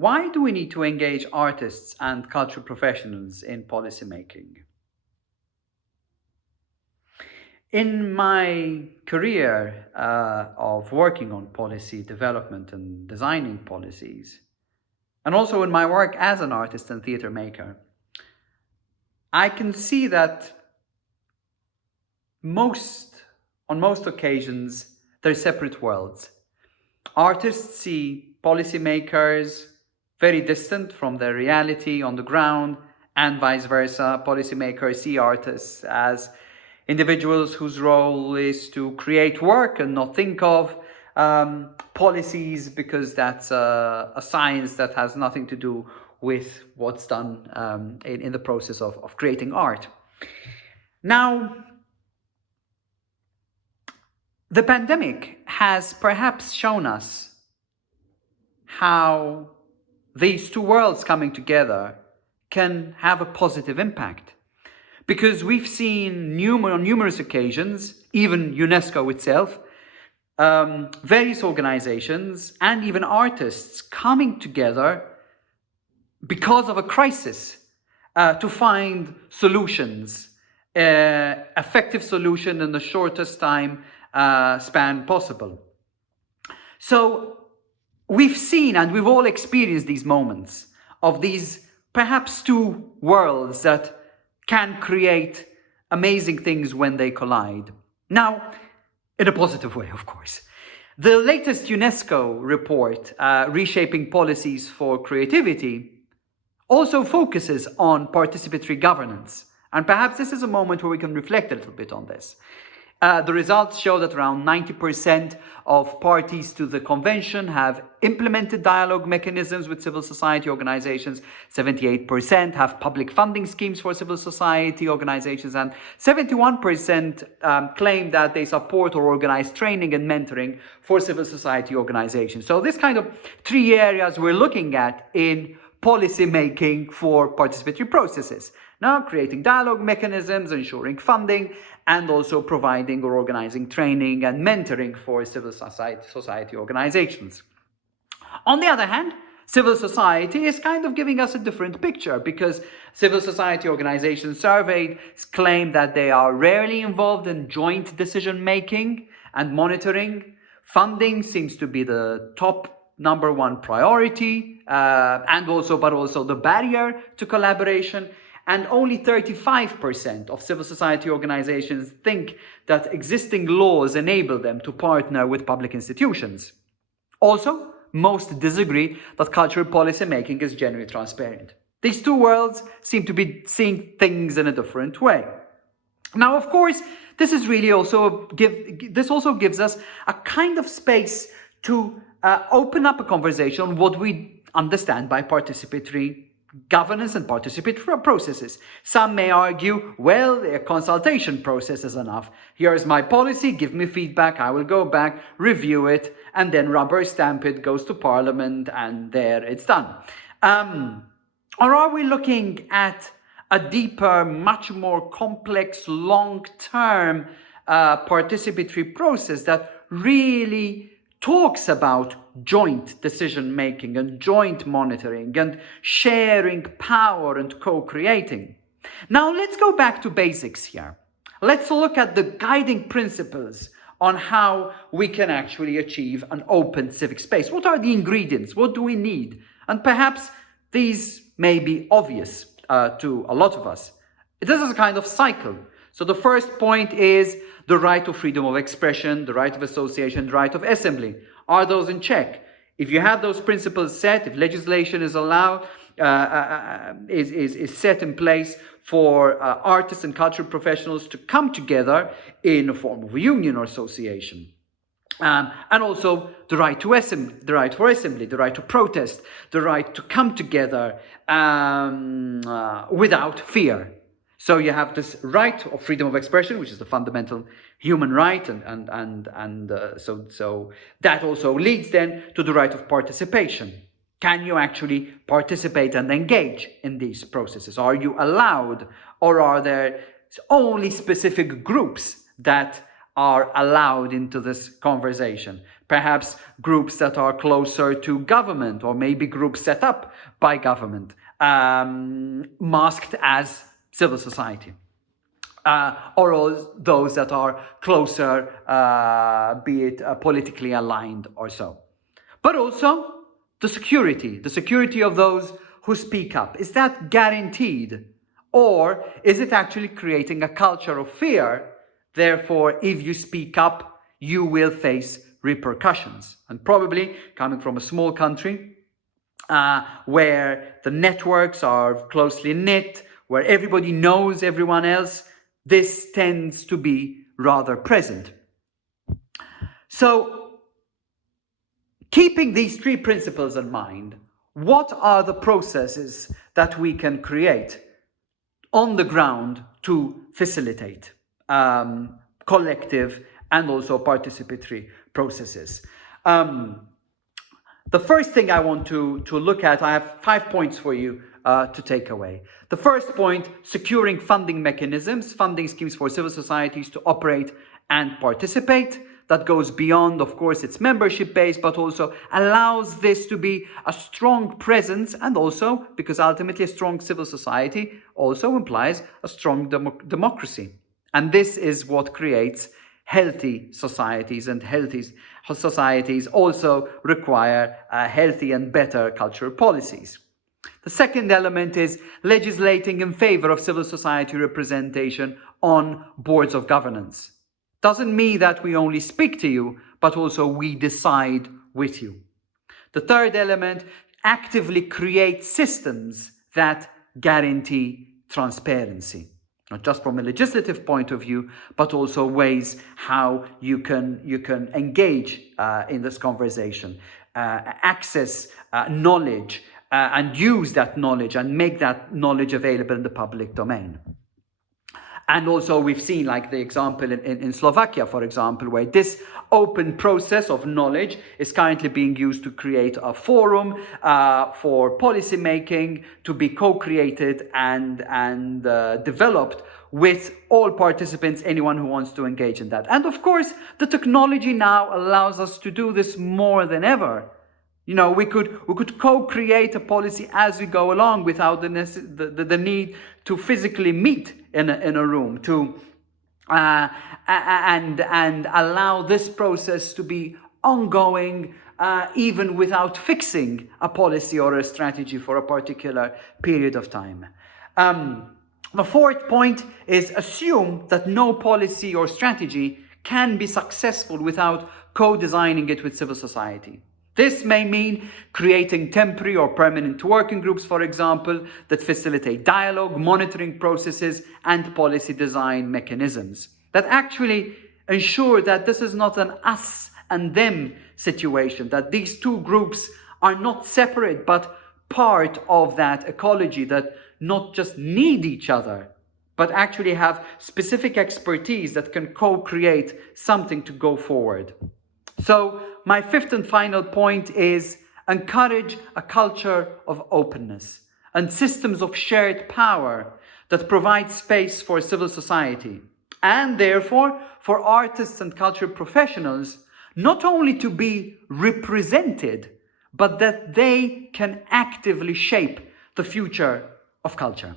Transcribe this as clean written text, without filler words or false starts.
why do we need to engage artists and cultural professionals in policymaking? In my career of working on policy development and designing policies, and also in my work as an artist and theatre maker, I can see that on most occasions, they're separate worlds. Artists see policymakers very distant from their reality on the ground, and vice versa. Policymakers see artists as individuals whose role is to create work and not think of policies, because that's a science that has nothing to do with what's done in the process of creating art. Now, the pandemic has perhaps shown us how these two worlds coming together can have a positive impact. Because we've seen on numerous occasions, even UNESCO itself, various organizations and even artists coming together because of a crisis to find solutions, effective solution in the shortest time span possible. So we've seen and we've all experienced these moments of these perhaps two worlds that can create amazing things when they collide. Now, in a positive way, of course. The latest UNESCO report, Reshaping Policies for Creativity, also focuses on participatory governance. And perhaps this is a moment where we can reflect a little bit on this. The results show that around 90% of parties to the convention have implemented dialogue mechanisms with civil society organizations, 78% have public funding schemes for civil society organizations, and 71% claim that they support or organize training and mentoring for civil society organizations. So this kind of three areas we're looking at in policy making for participatory processes. Now, creating dialogue mechanisms, ensuring funding, and also providing or organizing training and mentoring for civil society organizations. On the other hand, civil society is kind of giving us a different picture, because civil society organizations surveyed claim that they are rarely involved in joint decision making and monitoring. Funding seems to be the top number one priority, but also the barrier to collaboration. And only 35% of civil society organizations think that existing laws enable them to partner with public institutions. Also, most disagree that cultural policy making is genuinely transparent. These two worlds seem to be seeing things in a different way. Now, of course, this also gives us a kind of space to open up a conversation on what we understand by participatory governance and participatory processes. Some may argue, well, a consultation process is enough. Here's my policy, give me feedback, I will go back, review it, and then rubber stamp it, goes to Parliament, and there it's done. Or are we looking at a deeper, much more complex, long-term participatory process that really talks about joint decision-making and joint monitoring and sharing power and co-creating? Now let's go back to basics here. Let's look at the guiding principles on how we can actually achieve an open civic space. What are the ingredients? What do we need? And perhaps these may be obvious to a lot of us. This is a kind of cycle. So the first point is the right of freedom of expression, the right of association, the right of assembly. Are those in check? If you have those principles set, if legislation is allowed, is set in place for artists and cultural professionals to come together in a form of a union or association. And also the right to assembly, the right for assembly, the right to protest, the right to come together without fear. So you have this right of freedom of expression, which is the fundamental human right, so that also leads then to the right of participation. Can you actually participate and engage in these processes? Are you allowed, or are there only specific groups that are allowed into this conversation. Perhaps groups that are closer to government, or maybe groups set up by government, masked as civil society. Or those that are closer, be it politically aligned or so. But also the security of those who speak up. Is that guaranteed? Or is it actually creating a culture of fear? Therefore, if you speak up, you will face repercussions. And probably coming from a small country where the networks are closely knit, where everybody knows everyone else, this tends to be rather present. So, keeping these three principles in mind, what are the processes that we can create on the ground to facilitate collective and also participatory processes? The first thing I want to look at, I have 5 points for you to take away. The first point, securing funding mechanisms, funding schemes for civil societies to operate and participate. That goes beyond, of course, its membership base, but also allows this to be a strong presence, and also, because ultimately a strong civil society also implies a strong democracy. And this is what creates healthy societies, and healthy societies also require healthy and better cultural policies. The second element is legislating in favor of civil society representation on boards of governance. Doesn't mean that we only speak to you, but also we decide with you. The third element, actively create systems that guarantee transparency. Not just from a legislative point of view, but also ways how you can engage in this conversation, access knowledge, and use that knowledge and make that knowledge available in the public domain. And also we've seen, like the example in Slovakia, for example, where this open process of knowledge is currently being used to create a forum for policy making to be co-created and developed with all participants, anyone who wants to engage in that. And of course, the technology now allows us to do this more than ever. You know, we could co-create a policy as we go along without the need to physically meet in a room to and allow this process to be ongoing even without fixing a policy or a strategy for a particular period of time. The fourth point is assume that no policy or strategy can be successful without co-designing it with civil society. This may mean creating temporary or permanent working groups, for example, that facilitate dialogue, monitoring processes, and policy design mechanisms that actually ensure that this is not an us and them situation, that these two groups are not separate, but part of that ecology, that not just need each other, but actually have specific expertise that can co-create something to go forward. So my fifth and final point is encourage a culture of openness and systems of shared power that provide space for civil society and therefore for artists and cultural professionals not only to be represented, but that they can actively shape the future of culture.